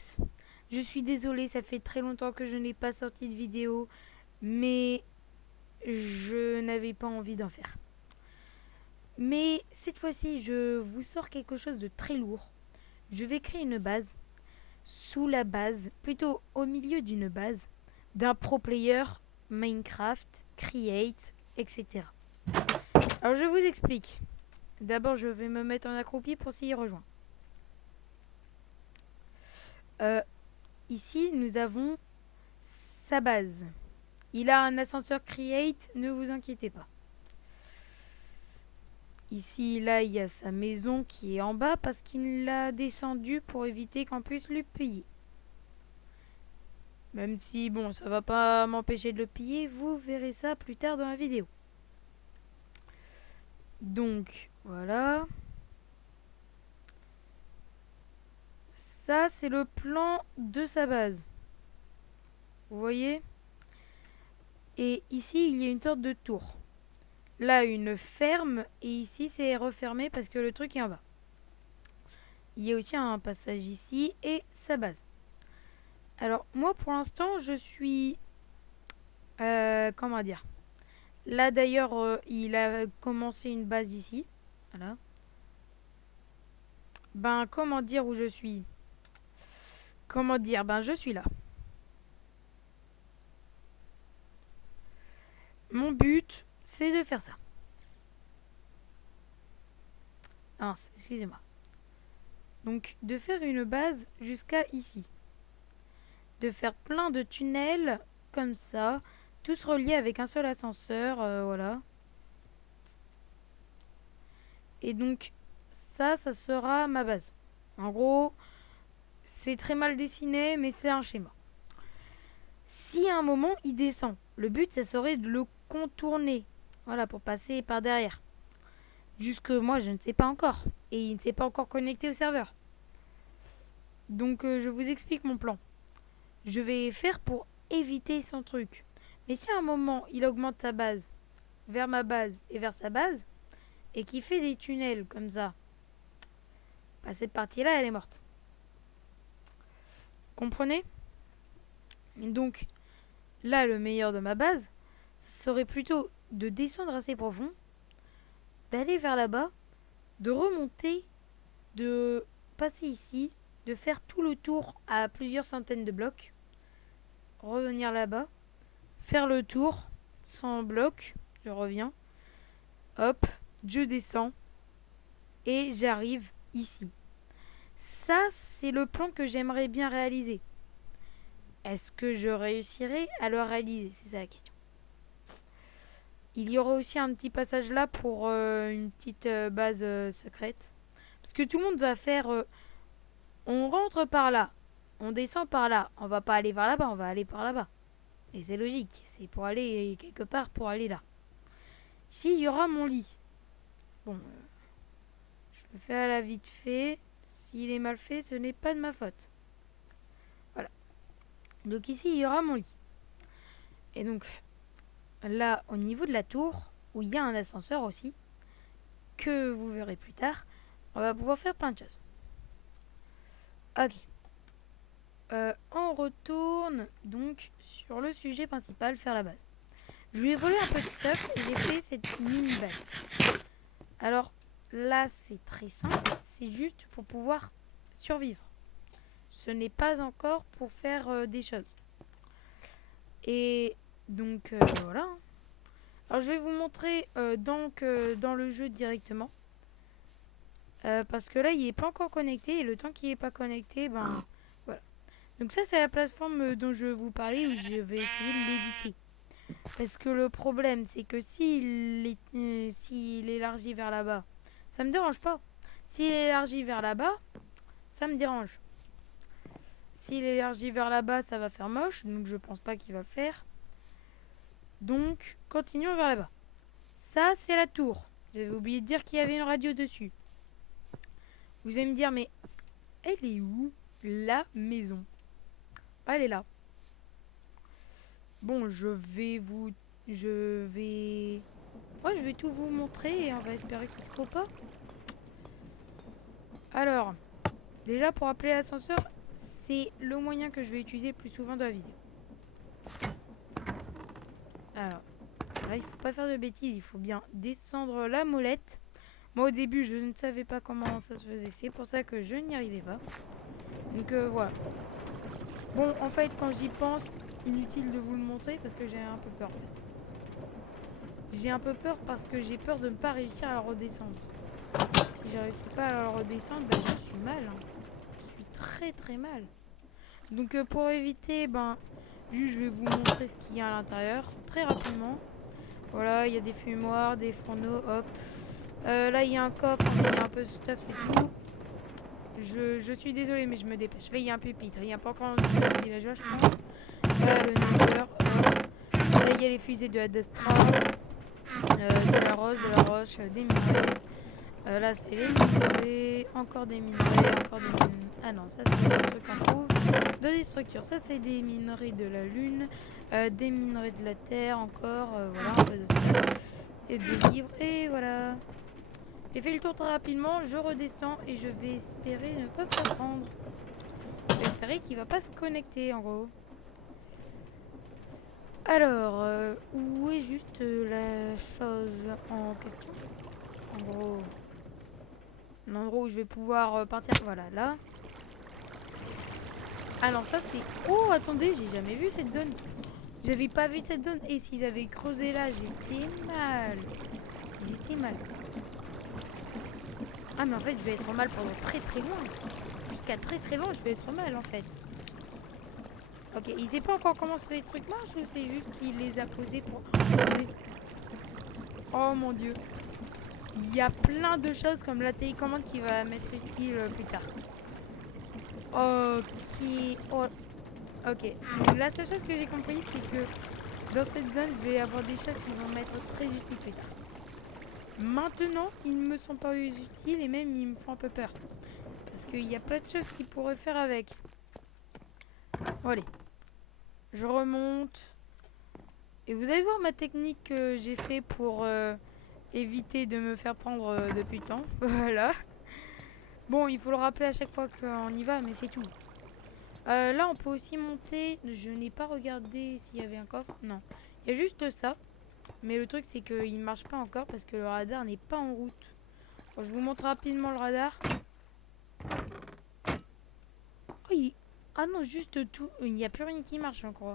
tous. Je suis désolée, ça fait très longtemps que je n'ai pas sorti de vidéo, mais je n'avais pas envie d'en faire. Mais cette fois-ci, je vous sors quelque chose de très lourd. Je vais créer une base, sous la base, plutôt au milieu d'une base, d'un pro player Minecraft, Create, etc. Alors je vous explique. D'abord, je vais me mettre en accroupi pour s'y rejoindre. Euh, Ici, nous avons sa base. Il a un ascenseur Create, ne vous inquiétez pas. Ici, là, il y a sa maison qui est en bas parce qu'il l'a descendu pour éviter qu'on puisse le piller. Même si, bon, ça va pas m'empêcher de le piller, vous verrez ça plus tard dans la vidéo. Donc, voilà. Ça, c'est le plan de sa base. Vous voyez? Et ici, il y a une sorte de tour. Là, une ferme. Et ici, c'est refermé parce que le truc est en bas. Il y a aussi un passage ici et sa base. Alors, moi, pour l'instant, je suis... comment dire? Là, d'ailleurs, il a commencé une base ici. Voilà. Ben, comment dire où je suis? Comment dire? Ben, je suis là. Mon but, c'est de faire ça. Ah, excusez-moi. Donc, de faire une base jusqu'à ici. De faire plein de tunnels comme ça, tous reliés avec un seul ascenseur, voilà. Et donc, ça sera ma base. En gros, c'est très mal dessiné, mais c'est un schéma. Si à un moment il descend, le but ça serait de le contourner. Voilà, pour passer par derrière. Jusque moi je ne sais pas encore. Et il ne s'est pas encore connecté au serveur. Donc je vous explique mon plan. Je vais faire pour éviter son truc. Mais si à un moment il augmente sa base vers ma base et vers sa base, et qu'il fait des tunnels comme ça, bah, cette partie-là elle est morte. Comprenez? Donc là le meilleur de ma base, ça serait plutôt de descendre assez profond, d'aller vers là-bas, de remonter, de passer ici, de faire tout le tour à plusieurs centaines de blocs, revenir là-bas, faire le tour sans bloc, je reviens, hop, je descends et j'arrive ici. Ça, c'est le plan que j'aimerais bien réaliser. Est-ce que je réussirai à le réaliser? C'est ça la question. Il y aura aussi un petit passage là pour une petite base secrète. Parce que tout le monde va faire... on rentre par là, on descend par là. On va pas aller vers là-bas, on va aller par là-bas. Et c'est logique, c'est pour aller quelque part pour aller là. Ici, il y aura mon lit. Bon, je le fais à la vite fait. S'il est mal fait, ce n'est pas de ma faute. Voilà. Donc ici, il y aura mon lit. Et donc, là, au niveau de la tour, où il y a un ascenseur aussi, que vous verrez plus tard, on va pouvoir faire plein de choses. Ok. On retourne donc sur le sujet principal, faire la base. Je lui ai volé un peu de stuff et j'ai fait cette mini base. Alors là, c'est très simple, c'est juste pour pouvoir survivre. Ce n'est pas encore pour faire des choses. Et donc voilà. Alors je vais vous montrer dans le jeu directement. Parce que là, il n'est pas encore connecté et le temps qu'il n'est pas connecté, ben voilà. Donc ça, c'est la plateforme dont je vous parlais où je vais essayer de l'éviter. Parce que le problème, c'est que s'il élargit vers là-bas, ça me dérange pas. S'il élargit vers là-bas, ça me dérange. S'il élargit vers là-bas, ça va faire moche, donc je pense pas qu'il va faire. Donc, continuons vers là-bas. Ça, c'est la tour. J'avais oublié de dire qu'il y avait une radio dessus. Vous allez me dire, mais elle est où la maison? Elle est là. Bon, je vais tout vous montrer et on va espérer qu'il se coupe pas. Alors, déjà pour appeler l'ascenseur, c'est le moyen que je vais utiliser le plus souvent dans la vidéo. Alors, là, il faut pas faire de bêtises, il faut bien descendre la molette. Moi au début je ne savais pas comment ça se faisait, c'est pour ça que je n'y arrivais pas. Donc voilà. Bon, en fait quand j'y pense, inutile de vous le montrer parce que j'ai un peu peur en fait. J'ai un peu peur parce que j'ai peur de ne pas réussir à la redescendre. Si je réussis pas à la redescendre, ben, je suis mal. Hein. Je suis très très mal. Donc pour éviter, juste je vais vous montrer ce qu'il y a à l'intérieur très rapidement. Voilà, il y a des fumoirs, des fourneaux, hop. Là il y a un coffre, il y a un peu de stuff, c'est tout. Je suis désolée mais je me dépêche. Là il y a un pupitre, il n'y a pas encore de villageois je pense. Là le nether, là il y a les fusées de Adastra, de la roche, des minerais. Là c'est les minerais, encore des minerais, encore des minerais. Ah non, ça c'est des trucs qu'on trouve. Des structures, ça c'est des minerais de la lune, des minerais de la terre encore, voilà un peu de stuff. Et des livres, et voilà. J'ai fait le tour très rapidement, je redescends et je vais espérer ne pas me prendre. Je vais espérer qu'il va pas se connecter en gros. Alors, où est juste la chose en question? En gros, un endroit où je vais pouvoir partir. Voilà, là. Alors ça c'est... Oh, attendez, j'ai jamais vu cette zone. J'avais pas vu cette zone. Et si j'avais creusé là, j'étais mal. J'étais mal. Ah mais en fait, je vais être mal pendant très très loin. Jusqu'à très très loin, je vais être mal en fait. Ok, il sait pas encore comment ces trucs marchent ou c'est juste qu'il les a posés pour... Oh mon dieu. Il y a plein de choses comme la télécommande qui va m'être utile plus tard. Ok. Oh. Ok. La seule chose que j'ai compris, c'est que dans cette zone, je vais avoir des choses qui vont m'être très utiles plus tard. Maintenant, ils ne me sont pas utiles et même ils me font un peu peur. Parce qu'il y a plein de choses qu'ils pourraient faire avec. Bon, allez. Je remonte. Et vous allez voir ma technique que j'ai fait pour éviter de me faire prendre depuis le temps. Voilà. Bon, il faut le rappeler à chaque fois qu'on y va, mais c'est tout. Là, on peut aussi monter. Je n'ai pas regardé s'il y avait un coffre. Non. Il y a juste ça. Mais le truc, c'est qu'il ne marche pas encore parce que le radar n'est pas en route. Bon, je vous montre rapidement le radar. Oh, ah non, juste tout. Il n'y a plus rien qui marche, je crois.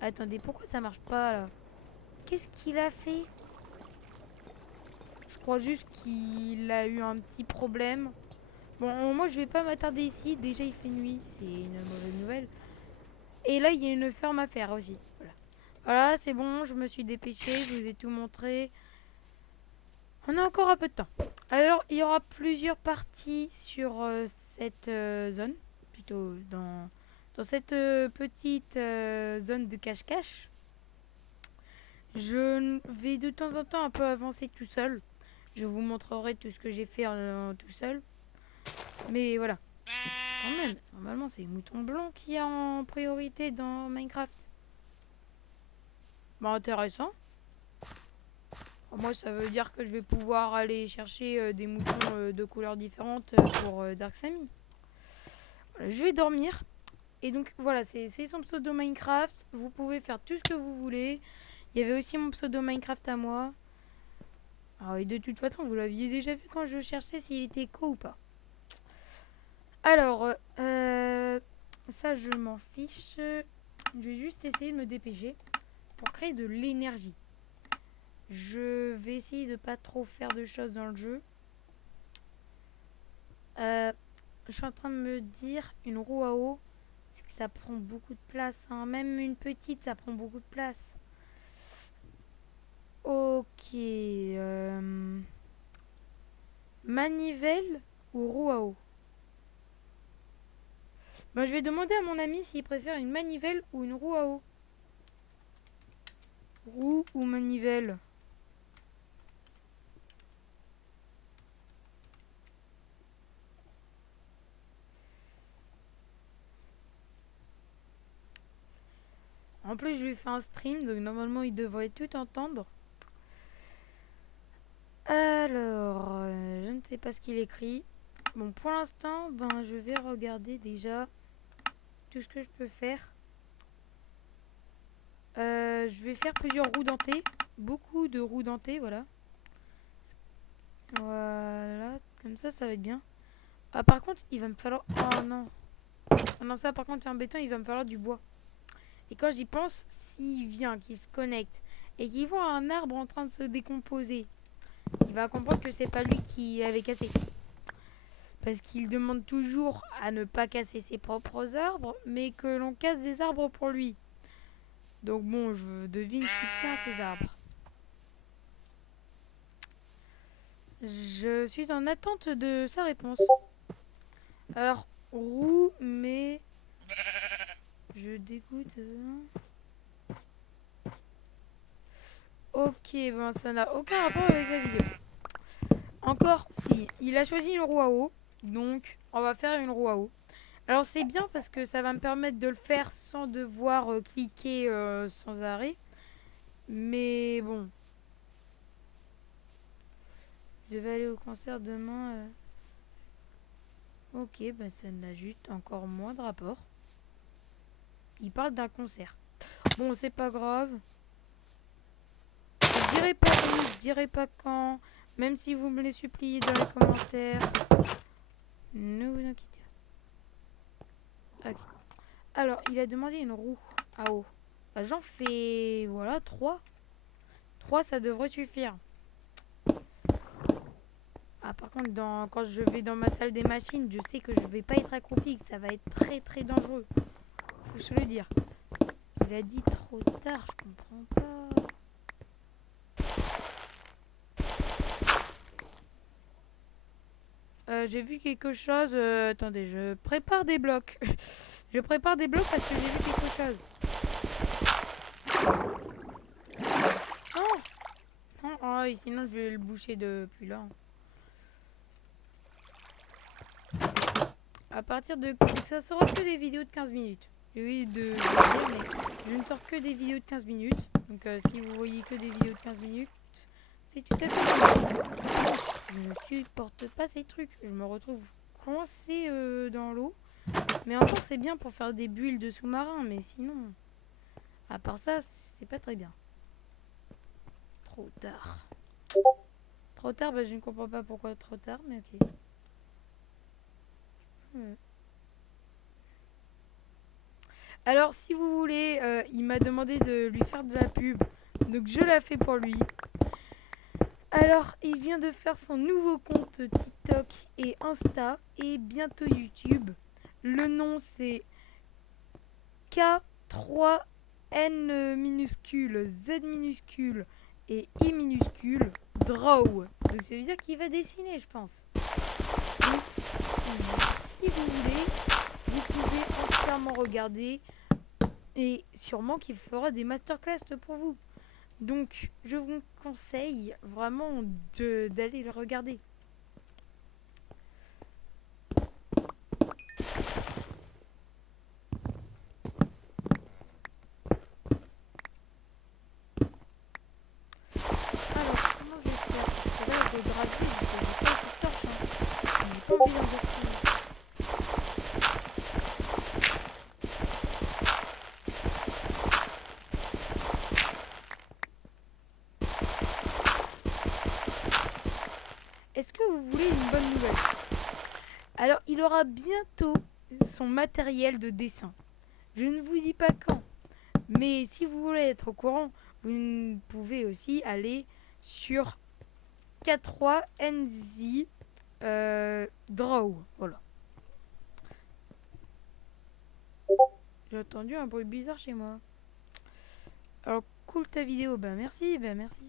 Attendez, pourquoi ça marche pas là? Qu'est-ce qu'il a fait? Je crois juste qu'il a eu un petit problème. Bon, moi je vais pas m'attarder ici. Déjà il fait nuit, c'est une mauvaise nouvelle. Et là il y a une ferme à faire aussi. Voilà, voilà c'est bon, je me suis dépêchée, je vous ai tout montré. On a encore un peu de temps. Alors il y aura plusieurs parties sur cette zone. Plutôt dans cette petite zone de cache-cache. Je vais de temps en temps un peu avancer tout seul. Je vous montrerai tout ce que j'ai fait tout seul. Mais voilà. Quand même, normalement c'est les moutons blancs qui y a en priorité dans Minecraft. Bah intéressant. Moi ça veut dire que je vais pouvoir aller chercher des moutons de couleurs différentes pour Dark Sammy. Voilà, je vais dormir. Et donc voilà, c'est son pseudo Minecraft. Vous pouvez faire tout ce que vous voulez. Il y avait aussi mon pseudo Minecraft à moi. Ah, et de toute façon, vous l'aviez déjà vu quand je cherchais s'il était éco ou pas. Alors, ça je m'en fiche. Je vais juste essayer de me dépêcher pour créer de l'énergie. Je vais essayer de pas trop faire de choses dans le jeu. Je suis en train de me dire une roue à eau, c'est que ça prend beaucoup de place. Hein. Même une petite, ça prend beaucoup de place. Ok. Manivelle ou roue à eau? Je vais demander à mon ami s'il préfère une manivelle ou une roue à eau. Roue ou manivelle? En plus, je lui ai fait un stream, donc normalement, il devrait tout entendre. Alors, je ne sais pas ce qu'il écrit. Bon, pour l'instant, ben, je vais regarder déjà tout ce que je peux faire. Je vais faire plusieurs roues dentées. Beaucoup de roues dentées, voilà. Voilà, comme ça va être bien. Ah, par contre, il va me falloir... Oh non. Oh non, ça, par contre, c'est embêtant, il va me falloir du bois. Et quand j'y pense, s'il vient, qu'il se connecte, et qu'il voit un arbre en train de se décomposer, il va comprendre que c'est pas lui qui avait cassé. Parce qu'il demande toujours à ne pas casser ses propres arbres, mais que l'on casse des arbres pour lui. Donc bon, je devine qui tient ces arbres. Je suis en attente de sa réponse. Alors, roux, mais... Je dégoûte. Ok, bon, ça n'a aucun rapport avec la vidéo. Encore, si. Il a choisi une roue à eau. Donc, on va faire une roue à eau. Alors, c'est bien parce que ça va me permettre de le faire sans devoir cliquer sans arrêt. Mais bon. Je vais aller au concert demain. Ok, bah ça n'a juste encore moins de rapport. Il parle d'un concert. Bon, c'est pas grave. Je dirai pas où, je dirai pas quand. Même si vous me les suppliez dans les commentaires. Ne vous inquiétez pas. Ok. Alors, il a demandé une roue à eau. Bah, j'en fais... Voilà, 3. 3, ça devrait suffire. Ah, par contre, quand je vais dans ma salle des machines, je sais que je vais pas être accroupi, que ça va être très très dangereux. Faut se le dire. Il a dit trop tard, je comprends pas. J'ai vu quelque chose. Attendez, je prépare des blocs. Je prépare des blocs parce que j'ai vu quelque chose. Non, non, oh, sinon je vais le boucher depuis là. À partir de... Ça sera que des vidéos de 15 minutes. Oui, de dire, mais je ne sors que des vidéos de 15 minutes. Donc si vous voyez que des vidéos de 15 minutes, c'est tout à fait normal. Je ne supporte pas ces trucs. Je me retrouve coincé dans l'eau. Mais encore, c'est bien pour faire des builds de sous-marins. Mais sinon, à part ça, c'est pas très bien. Trop tard. Trop tard, bah, je ne comprends pas pourquoi trop tard, mais ok. Alors, si vous voulez, il m'a demandé de lui faire de la pub. Donc, je la fais pour lui. Alors, il vient de faire son nouveau compte TikTok et Insta et bientôt YouTube. Le nom, c'est K3N minuscule, Z minuscule et I minuscule, Draw. Donc, ça veut dire qu'il va dessiner, je pense. Donc, si vous voulez, vous pouvez entièrement regarder et sûrement qu'il fera des masterclass pour vous. Donc, je vous conseille vraiment d'aller le regarder. Alors, comment je vais faire? Parce que là, je vais gravir, parce que j'ai pas cette torche. Hein. J'ai pas envie d'en gaspiller. Est-ce que vous voulez une bonne nouvelle? Alors, il aura bientôt son matériel de dessin. Je ne vous dis pas quand. Mais si vous voulez être au courant, vous pouvez aussi aller sur K3NZ Draw. Voilà. J'ai entendu un bruit bizarre chez moi. Alors, cool ta vidéo. Ben merci, ben merci.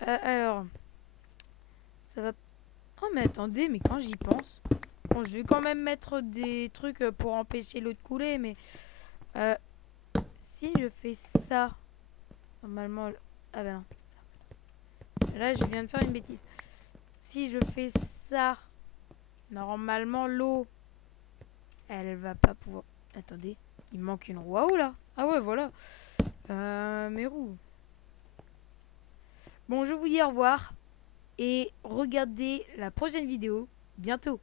Alors, ça va... Oh mais attendez, mais quand j'y pense... Bon, je vais quand même mettre des trucs pour empêcher l'eau de couler, mais... si je fais ça... Normalement... Ah ben non. Là, je viens de faire une bêtise. Si je fais ça... Normalement, l'eau... Elle va pas pouvoir... Attendez, il manque une roue à eau là. Ah ouais, voilà. Mes roues. Bon, je vous dis au revoir. Et regardez la prochaine vidéo bientôt.